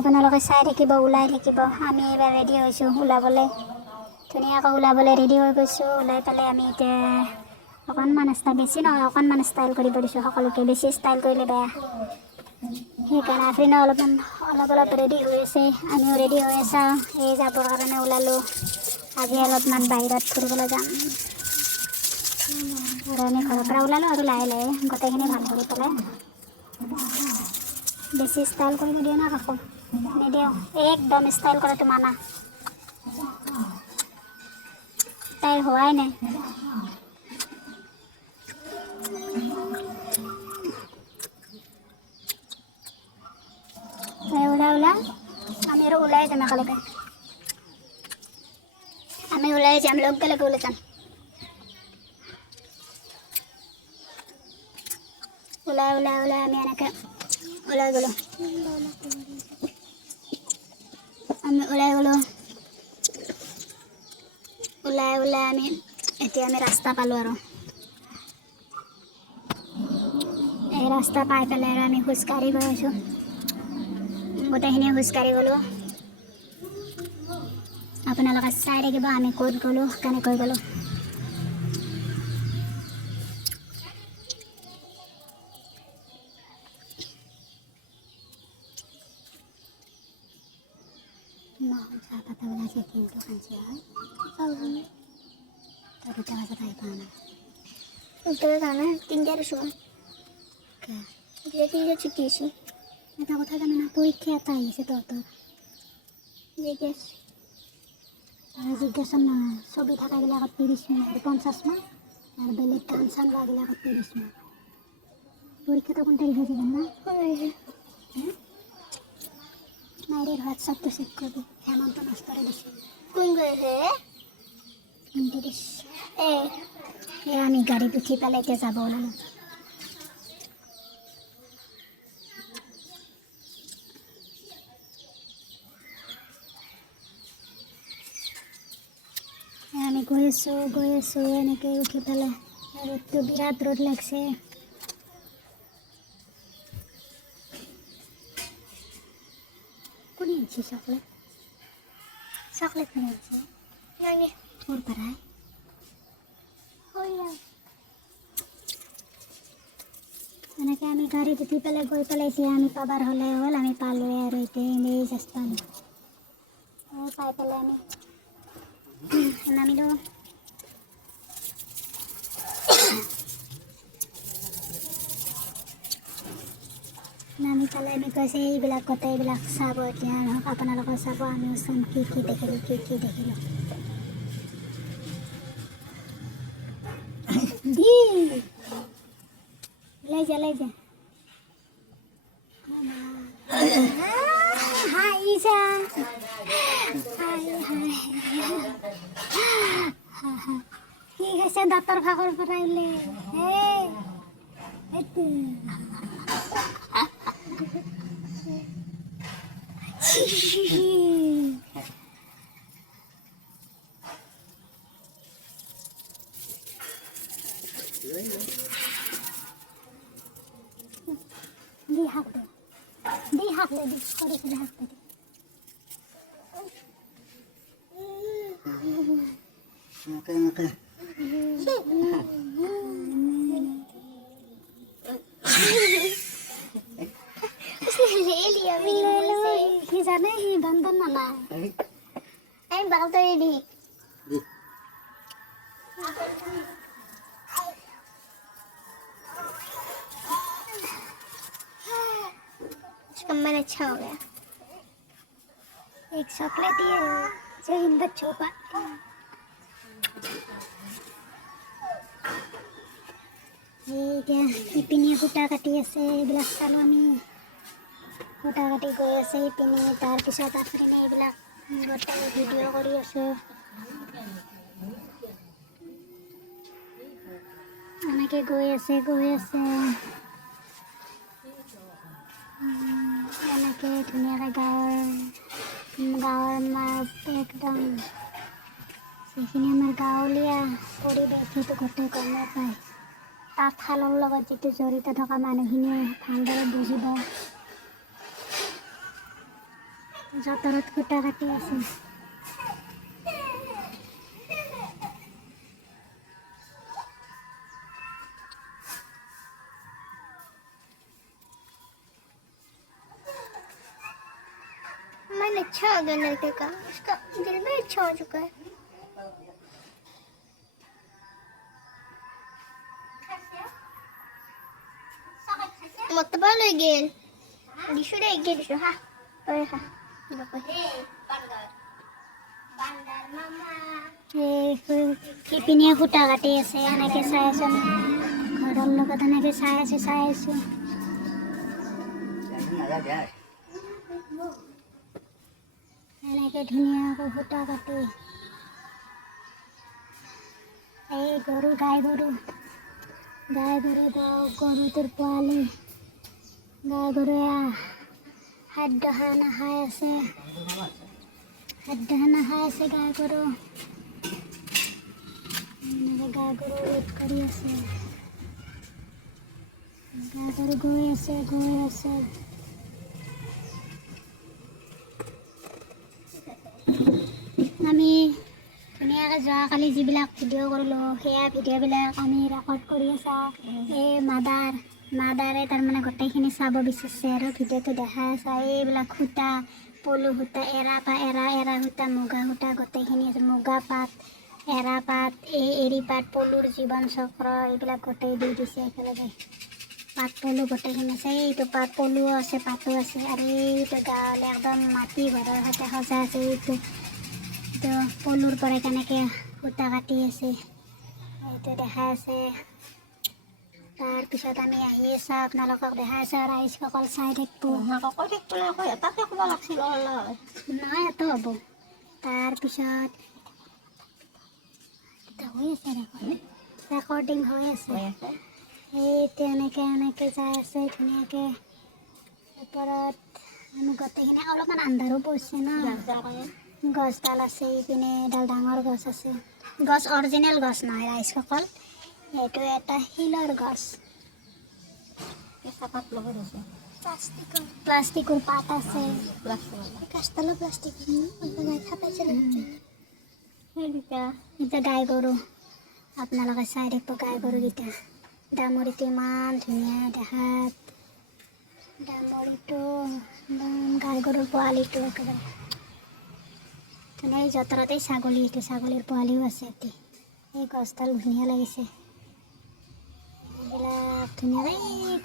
আপোনালোকে চাই থাকিব, ওলাই থাকিব। আমি এইবাৰ ৰেডি হৈছোঁ ওলাবলৈ, ধুনীয়াকৈ ওলাবলৈ ৰেডি হৈ গৈছোঁ। ওলাই পেলাই আমি এতিয়া অকণমান ষ্টাইল, বেছি নহয় অকণমান ষ্টাইল কৰিব দিছোঁ সকলোকে, বেছি ষ্টাইল কৰিলে বেয়া। সেইকাৰণে আফ্ৰিনা অলপ ৰেডি হৈ আছে, আমিও ৰেডি হৈ আছোঁ। এই যাবৰ কাৰণে ওলালোঁ। আজি অলপমান বাহিৰত ফুৰিবলৈ যাম আৰু আমি ঘৰৰ পৰা ওলালোঁ আৰু লাহে লাহে গোটেইখিনি ভাল কৰি পেলাই। বেছি ষ্টাইল কৰিব দিয়ে না কাকো, নিদিওঁ। একদম ষ্টাইল কৰাটো মানা, তাইৰ হোৱাই নাই। ওলা আমি আৰু ওলাই যাম একেলগে, আমি ওলাই যাম, লগে লগে ওলাই যাম। ওলাই আমি এনেকৈ ওলাই গ'লোঁ। আমি ওলাই আমি এতিয়া আমি ৰাস্তা পালোঁ আৰু এই ৰাস্তা পাই পেলাই আৰু আমি খোজকাঢ়ি গৈ আছোঁ। গোটেইখিনি খোজকাঢ়ি গ'লোঁ। আপোনালোকে চাই থাকিব আমি ক'ত গ'লোঁ, কেনেকৈ গ'লোঁ। চাহ পাতা ওলাইছে, কিন্তু খাইছে হয় দুটা বজাত আহি পোৱা নাই। জানা তিনটাৰ সময় তিনটা ছুটি আছে। এটা কথা জানো না, পৰীক্ষা এটা আহিছে তহঁতৰ। জিজ্ঞাসা নহয়, ছবি থকাবিলাকত 30 মিনিট 50 মাৰ্ক আৰু বেলেগ গান চান গাবিলাকত 30 মাৰ্ক। পৰীক্ষাটো কোন তাৰিখে আছে জানা? নাইৰেৰ হোৱাটছআপটো চেক কৰিবি, হেমন্ত মাষ্টৰে দিছে। কোন গৈছে? আমি গাড়ীত উঠি পেলাই এতিয়া যাব ওলালোঁ। আমি গৈ আছোঁ এনেকৈ উঠি পেলাই। ৰ'দটো বিৰাট ৰ'দ লাগছে। কোনে আনছে চকলেট কোনে আনছে? ক'ৰ পৰাই? এনেকৈ আমি গাড়ীত উঠি পেলাই গৈ পেলাইছি। আমি পাবাৰ হ'লে হ'ল, আমি পালোৱে আৰু এতিয়া এনেই জাষ্ট পালোঁ। পাই পেলাই আমি নামিলোঁ। নামি পেলাই আমি কৈছে এইবিলাক গোটেইবিলাক চাব এতিয়া, আপোনালোকে চাব, আমিও চাম কি দেখিলোঁ। ওলাই যা কি কৈছে দাঁতৰ ফাঁকৰ পৰা ওলে দি হাক দে সৰি হাক দে। Okay. ले लिया मेरी जाने ही बंधन माना है बाल तो रेडी इसका मन अच्छा हो गया। एक चॉकलेट ही है जो इन बच्चों का এতিয়া ইপিনে সূতা কাটি আছে, এইবিলাক চালোঁ আমি। সূতা কাটি গৈ আছে ইপিনে, তাৰপিছত আপুনি এইবিলাক গোটেই ভিডিঅ' কৰি আছোঁ। এনেকৈ গৈ আছে এনেকৈ ধুনীয়াকৈ গাঁৱৰ একদম যিখিনি আমাৰ গাঁৱলীয়া পৰিৱেশ সেইটো গোটেই গমেই পায়। তাঁতশালৰ লগত যিটো জড়িত থকা মানুহখিনিয়ে ভালদৰে বুজিব। যঁতৰত সূতা কাটি আছে। मन अच्छा हो गया लड़के का, उसका दिल भी अच्छा हो चुका है। Magtaba lo igel. Di siya na igel siya ha. Oy ha. Diba ko? শিপিনীয়ে সূতা কাটি আছে, এনেকৈ চাই আছোঁ আমি ঘৰৰ লগত এনেকৈ চাই আছোঁ। এনেকৈ ধুনীয়াকৈ সূতা কাটি এই গাই গৰু গৰুটোৰ পোৱালি গাই গৰুৱে খাদ্য নাখাই আছে গাই গৰু গাই গৰু ৱেইট কৰি আছে। গাই গৰু গৈ আছে আমি ধুনীয়াকৈ যোৱাকালি যিবিলাক ভিডিঅ' কৰিলোঁ সেয়া ভিডিঅ'বিলাক আমি ৰেকৰ্ড কৰি আছা। এই মাদাৰে তাৰমানে গোটেইখিনি চাব বিচাৰিছে আৰু ভিডিঅ'টো দেখাই আছা। এইবিলাক সূতা পলু সূতা এৰা সূতা মুগা সূতা গোটেইখিনি আছে। মুগা পাত এৰা পাত এৰী পাত পলুৰ জীৱন চক্ৰ এইবিলাক গোটেই দি দিছে একেলগে। পাত পলু গোটেইখিনি আছে। এইটো পাত পলুও আছে পাতো আছে আৰু এইটো গাঁৱলে একদম মাটি ঘৰৰ সৈতে সজা আছে। এইটো পলুৰ পৰা কেনেকৈ সূতা কাটি আছে এইটো দেখাই আছে। তাৰপিছত আমি আহি আছোঁ আপোনালোকক দেখাই আছোঁ আৰু ৰাইজসকল চাই থাকিব। নহয় এইটো হ'ব। তাৰপিছত হৈ আছে ৰেকৰ্ডিং হৈ আছে। সেইটো এনেকৈ যাই আছে ধুনীয়াকৈ ওপৰত। আমি গোটেইখিনি অলপমান আন্ধাৰো পৰিছে ন। গছডাল আছে ইপিনে এডাল ডাঙৰ গছ আছে। গছ অৰিজিনেল গছ নহয় ৰাইজসকল, এইটো এটা শিলৰ গছ। প্লাষ্টিকৰ পাত আছে। এতিয়া গাই গৰু আপোনালোকে চাই থাকিব। গাই গৰুকেইটা ডামৰিটো ইমান ধুনীয়া দেখাত। ডামৰিটো গাই গৰুৰ পোৱালিটো একেবাৰে ধুনীয়া। এই যঁতৰতেই ছাগলীৰ পোৱালিও আছে ইয়াতে। এই গছডাল ধুনীয়া লাগিছে। এইবিলাক ধুনীয়া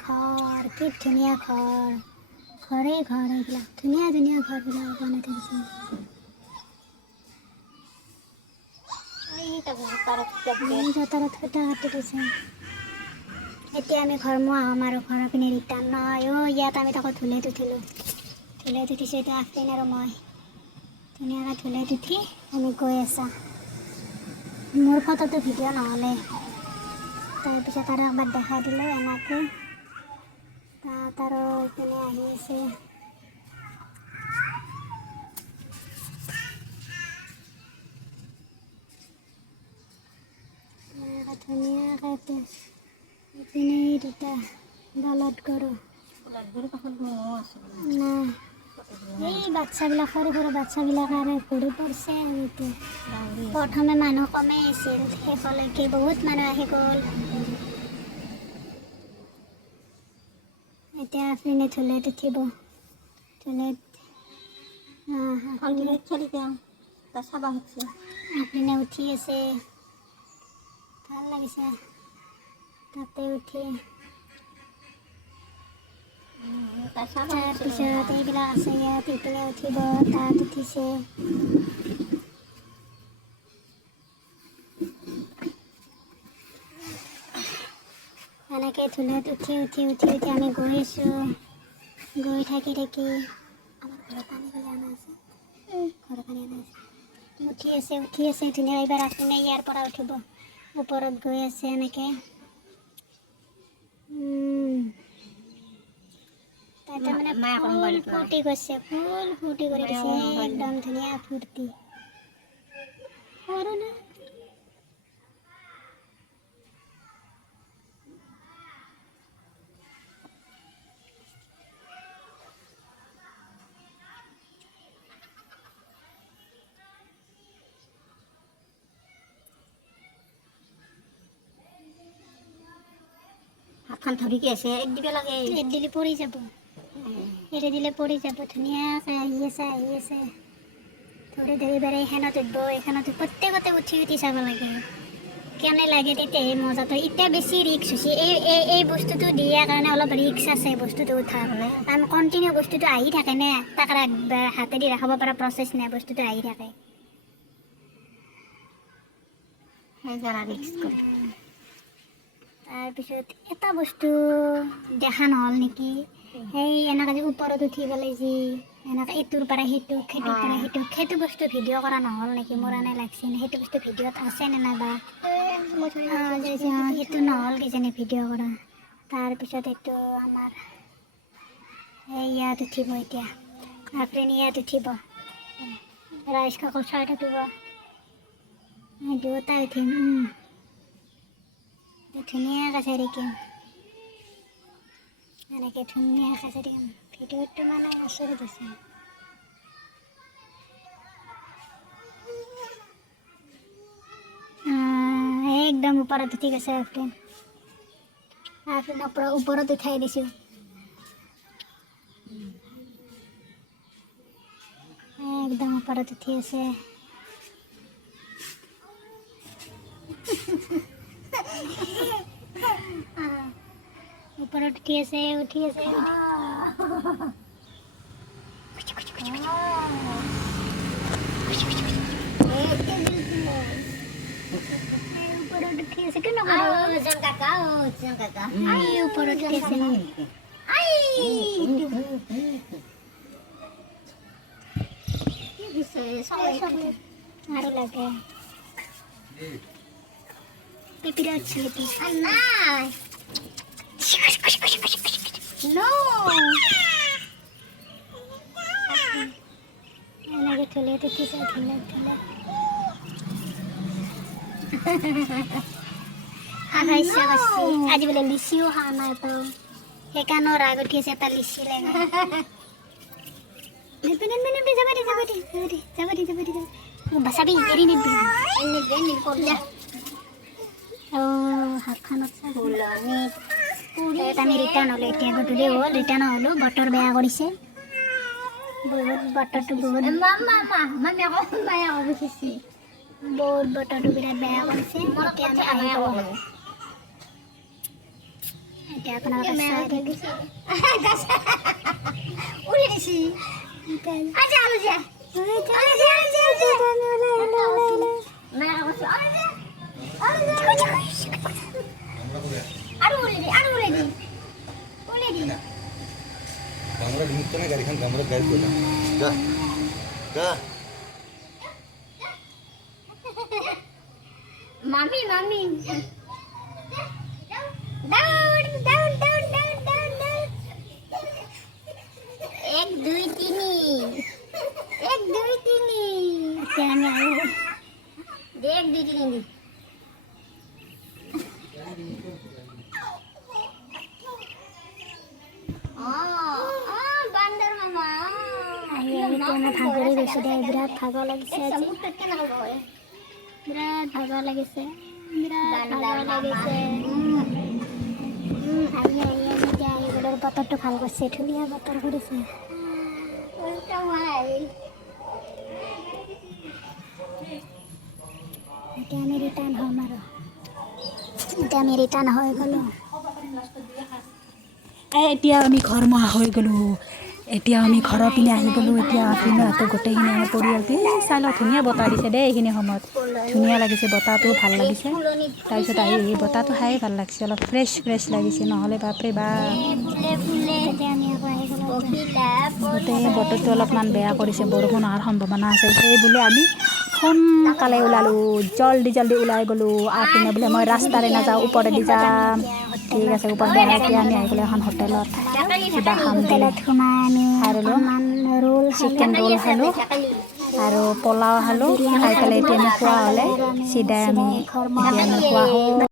ঘৰ, কি ধুনীয়া ঘৰ এইবিলাক ধুনীয়া ঘৰবিলাক বনাই থৈছে। যঁতৰত সূতা কাটি দিছে। এতিয়া আমি ঘৰমুৱা হ'ম আৰু ঘৰৰ পিনে ৰিটাৰ্ণ নহয়। ইয়াত আমি তাকো ধুলেত উঠিছোঁ। এতিয়া আফৰিন আৰু মই ধুনীয়াকৈ ধুলেত উঠি আমি গৈ আছোঁ। মোৰ ফটোটো ভিডিঅ' নহ'লে তাৰপিছত আৰু একবাৰ দেখাই দিলোঁ এনেকৈ। তাত আৰু এইপিনে আহি আছে। ধুনীয়াকৈ এইপিনে দুটা বলদ গৰু নাই। এই বাচ্চাবিলাক সৰু বাচ্চাবিলাক আৰু ঘূৰি পৰিছে। এইটো প্ৰথমে মানুহ কমেই আছিল, শেষলৈকে বহুত মানুহ আহি গ'ল। এতিয়া আপুনি ধুলেত উঠিব। আপুনি উঠি আছে, ভাল লাগিছে তাতে উঠি। তাৰপিছত এইবিলাক আছে ইয়াত ইপিনে উঠিব। তাত উঠিছে। এনেকৈ ধুলেত উঠি আমি গৈ আছোঁ। গৈ থাকি আমাৰ ঘৰত পানী অনা আছে। উঠি আছে ধুনীয়া। এইবাৰ আপুনি ইয়াৰ পৰা উঠিব। ওপৰত গৈ আছে এনেকৈ। তাতে মানে ফুল ফূৰ্তি কৰিছে, ফুল ফূৰ্তি কৰি দিছে একদম ধুনীয়া ফূৰ্তি। হাতখন ধৰি কি আছে এৰি দিব লাগে এৰি দিলে পৰি যাব এৰি দিলে পৰি যাব ধুনীয়াকৈ আহি আছে ধৰি ধৰি বাৰে এখানত উঠব এখানত প্ৰত্যেকতে উঠি উঠি চাব লাগে কেনে লাগে তেতিয়াহে মজাটো এতিয়া বেছি ৰিক্স হৈছে এই বস্তুটো দিয়াৰ কাৰণে অলপ ৰিক্স আছে বস্তুটো উঠাবলৈ কাৰণ কণ্টিনিউ বস্তুটো আহি থাকে নে তাক হাতেদি ৰাখাব পৰা প্ৰচেছ নাই বস্তুটো আহি থাকে সেইকাৰণে ৰিক্স কৰি তাৰপিছত এটা বস্তু দেখা নহ'ল নেকি সেই এনেকৈ যে ওপৰত উঠি পেলাই যি এনেকৈ এইটোৰ পৰা সেইটোৰ পৰা সেইটো বস্তু ভিডিঅ' কৰা নহ'ল নেকি মোৰ এনে লাগছে সেইটো বস্তু ভিডিঅ'ত আছে নে নাইবা সেইটো নহ'ল কিজানি ভিডিঅ' কৰা তাৰপিছত এইটো আমাৰ এই ইয়াত উঠিব এতিয়া আপুনি ইয়াত উঠিব ৰাইচ কাকৰ চাৰ্ট উঠিব দুটা উঠিম ধুনীয়াকৈ চাই থাকিম এনেকৈ ধুনীয়াকৈ চাই থাকিম ভিডিঅ'টো মানে আচৰিত আছে একদম ওপৰত উঠি গৈছে আপোনাৰ পৰা ওপৰত উঠাই দিছোঁ একদম ওপৰত উঠি আছে ওপৰত উঠি আছে ওপৰত উঠি আছে কি নকৰোঁ ওপৰত উঠি আছে আৰু লাগে বিৰাট চিলিপি এনেকৈ থলে দেখিছে ধুনীয়া খাই ইচ্ছা কৰিছে আজি বোলে লিচিও খোৱা নাই পাওঁ সেইকাৰণে ৰাগ উঠি আছে এটা লিচি লাগে বাচাবি এৰি নিদিবি হাতখনত আমি ৰিটাৰ্ণ হ'লোঁ এতিয়া গধূলি হ'ল ৰিটাৰ্ণ হ'লোঁ বতৰ বেয়া কৰিছে বহুত বতৰটো বহুত বতৰটো বিৰাট বেয়া কৰিছে এতিয়া আমি আহি পাব এতিয়া আপোনালোকে Mami. Down. 1, 2, 3. 1, 2, 3. Jangan aku. 1, 2, 3. Bandar mama. Ayo kita nak भागरी बेसी दे बिराट भागो লাগিছে আজি बिराट भागो লাগিছে বতৰটো ভাল কৰিছে ধুনীয়া বতৰ কৰিছে এতিয়া আমি ৰিটাৰ্ণ হ'ম আৰু হৈ গ'লোঁ এতিয়া আমি ঘৰমুৱা হৈ গ'লোঁ এতিয়া আমি ঘৰৰ পিনে আহি গ'লোঁ এতিয়া আপোনালোকে গোটেইখিনি আমাৰ পৰিয়ালটো চাই লওঁ ধুনীয়া বতাহ দিছে দেই এইখিনি সময়ত ধুনীয়া লাগিছে বতাহটো ভাল লাগিছে তাৰপিছত আহি বতাহটো খাই ভাল লাগিছে অলপ ফ্ৰেছ লাগিছে নহ'লে বাপৰে বাপ গোটেই বতৰটো অলপমান বেয়া কৰিছে বৰষুণ অহাৰ সম্ভাৱনা আছে সেই বুলি আমি সোনকালে ওলালোঁ জল্দি ওলাই গ'লোঁ আপুনি বোলে মই ৰাস্তাৰে নাযাওঁ ওপৰেদি যাম ঠিক আছে ওপৰতে এতিয়া আমি আহি গ'লোঁ এখন হোটেলত কিবা খাম বুলি আৰু চিকেন ৰোল খালোঁ আৰু পোলাও খালোঁ খাই পেলাই এতিয়া আমি খোৱা হ'লে চিধাই আমি খোৱা হ'ল